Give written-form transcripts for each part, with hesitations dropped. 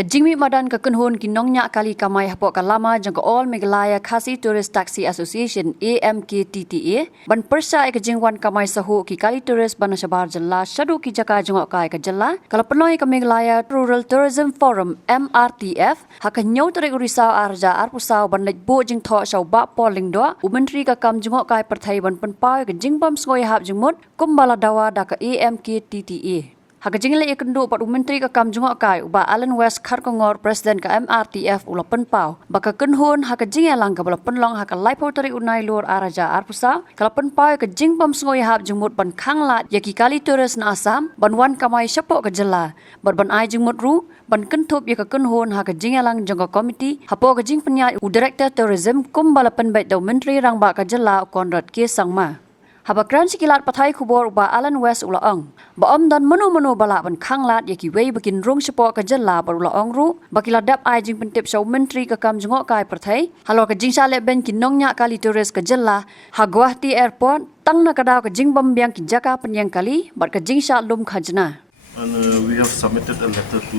Jingmi madan kekenhun kinongnya kali kamai hapok kalama jangka all Meghalaya Khasi Tourist Taxi Association AMKTTA ban persa ke jingwan kamai sahu ki kali tourist ban sabar jalla shadu ki Jaka Jngohkai ke jalla kala penoi ke Meghalaya Rural Tourism Forum MRTF hak nyau tere urisau arja arpusau ban lejbo jing tho sau ba polling do Menteri ka kam Jngohkai perthai ban penpai ke jingbam Ïahap jingmut kumbala dawa da ka AMKTTA hak jingle ikendu pat Menteri ka kam Jngohkai uba Allen West Kharkongor Presiden ka MRTF ula penpau baka kenhun hak jinge lang ka bala penlong hak laipo tari unai lur araja arpusa kala penpau ka jingbam Ïahap jingmut ban Khang lat yaki kali turis na Assam ban wan kamai syapok ka jela ban ai jingmut ru ban kentup ya ka kenhun hak jinge lang jangka komiti hapo ka jing penyai u Director Tourism kumbala penbait do Menteri rang ba ka jela konrad ke sangma Habakran sikilat pathai kubor uba Allen West ulaong. Baom dan menu bala ban Khang lat yaki wei bakin rong sepok ka jela bar ulaong ru bakila dap ai jing pentip sau Menteri ka kam Jngohkai perthai halo ka jing sale ben kinongnya kali turis ka jela ha Guwahati airport tang na kadaw ka jing bambiang ki Jaka penyang kali bar ka jing sha lum khajna. And we have submitted a letter to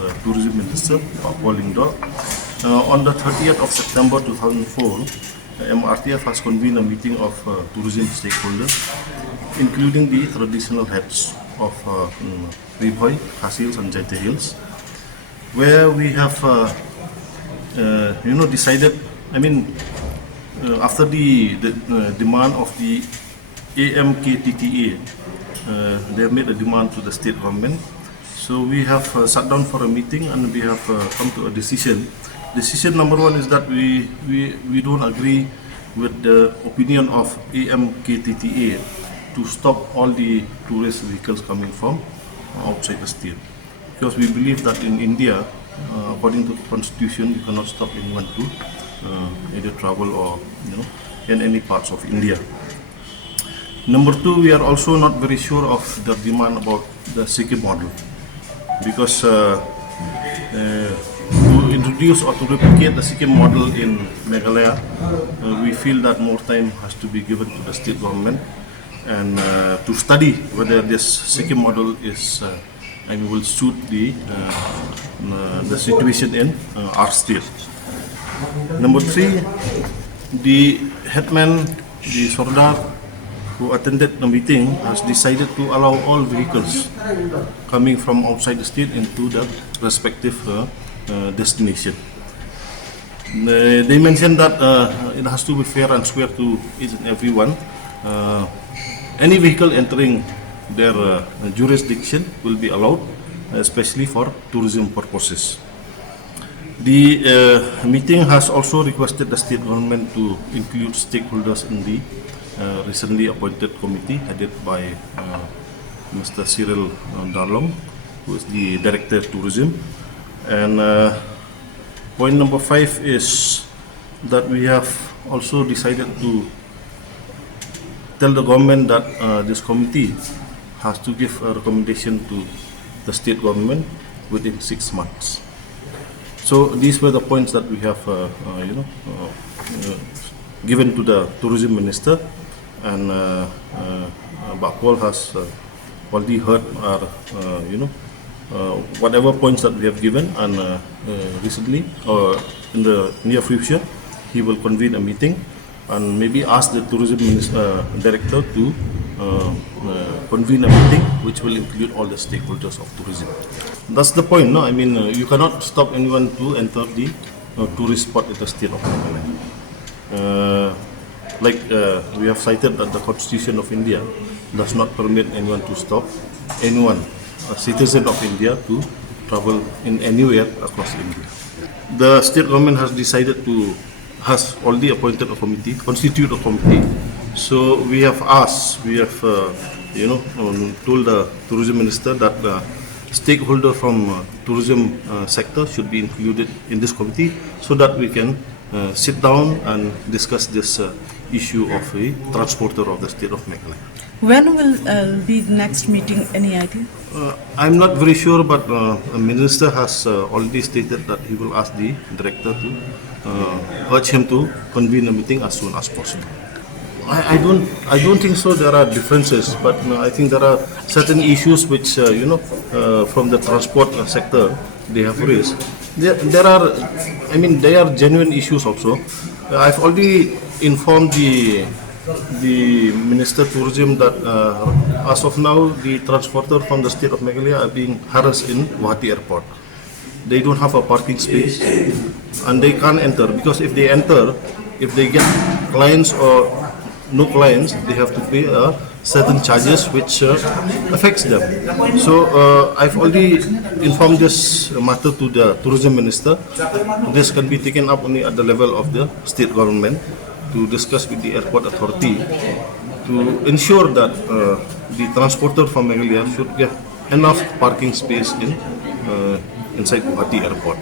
the Tourism Minister, Pauling Dog. On the 30th of September 2004, MRTF has convened a meeting of tourism stakeholders, including the traditional heads of Kyrwoh, Khasi Hills and Jngohkai Hills, where we have decided, after the demand of the AMKTTA, they have made a demand to the state government. So we have sat down for a meeting and we have come to a decision. Decision number one is that we don't agree with the opinion of AMKTTA to stop all the tourist vehicles coming from outside the state. Because we believe that in India, according to the constitution, you cannot stop anyone to either travel or in any parts of India. Number two, we are also not very sure of the demand about the Sikkim model, because to introduce or to replicate the Sikkim model in Meghalaya, we feel that more time has to be given to the state government and to study whether this Sikkim model is will suit the situation in our state. Number three, the headman, the Sardar, who attended the meeting, has decided to allow all vehicles coming from outside the state into the respective destination. They mentioned that it has to be fair and square to each and everyone. Any vehicle entering their jurisdiction will be allowed, especially for tourism purposes. The meeting has also requested the state government to include stakeholders in the recently appointed committee headed by Mr. Cyril Darlong, who is the Director of Tourism. And point number 5 is that we have also decided to tell the government that this committee has to give a recommendation to the state government within 6 months. So these were the points that we have given to the tourism minister, and Bakpol has already heard our whatever points that we have given, and recently or in the near future he will convene a meeting and maybe ask the tourism director to convene a meeting which will include all the stakeholders of tourism. That's the point, no? You cannot stop anyone to enter the tourist spot in the state of Meghalaya. We have cited that the Constitution of India does not permit anyone to stop anyone, a citizen of India, to travel in anywhere across India. The state government has already appointed a committee, constituted a committee. So we have told the tourism minister that stakeholder from tourism sector should be included in this committee so that we can sit down and discuss this issue of a transporter of the state of Meghalaya. When will be the next meeting? Any idea? I'm not very sure, but the minister has already stated that he will ask the director to urge him to convene a meeting as soon as possible. I don't think so. There are differences, but I think there are certain issues which from the transport sector they have raised. There are, they are genuine issues also. I've already informed the Minister of Tourism that as of now, the transporter from the state of Meghalaya are being harassed in Guwahati airport. They don't have a parking space and they can't enter, because if they enter, if they get clients or no clients, they have to pay certain charges which affects them. So I've already informed this matter to the tourism minister. This can be taken up only at the level of the state government to discuss with the airport authority to ensure that the transporter from Meghalaya should get enough parking space inside Guwahati airport.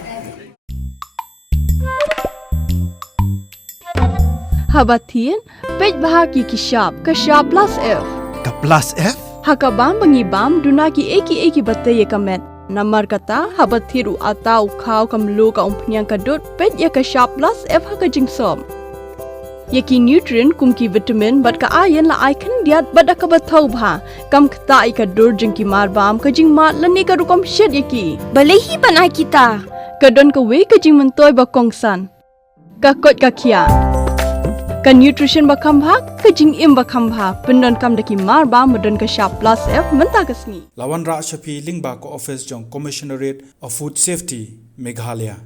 Habatin, pej bahagi kishap, kashap plus F. Ka plus F? Hakabam bangibam, dunaki eki batay kamet. Namar kata, habathiru atau kau kamlu ka umpnyang kadut, pej ya kashap plus F haka jingsom. Yaki nutrient kumki vitamin bat ka ayan la icon diat bat akabatau bha. Kam kata ika dur jingki marbam ka jing mat lani ka rukom shed yaki. Balehi banai kita. Kadon ka we ka jing mentoy bakongsan. Ka kot ka kia. Ka nutrition bakam bha, ka jing im bakam bha. Pendon kam daki marbam medon ka sharp plus F menta kasni. Lawan Ra Shafi Lingba ko office jong Commissionerate of Food Safety Meghalaya.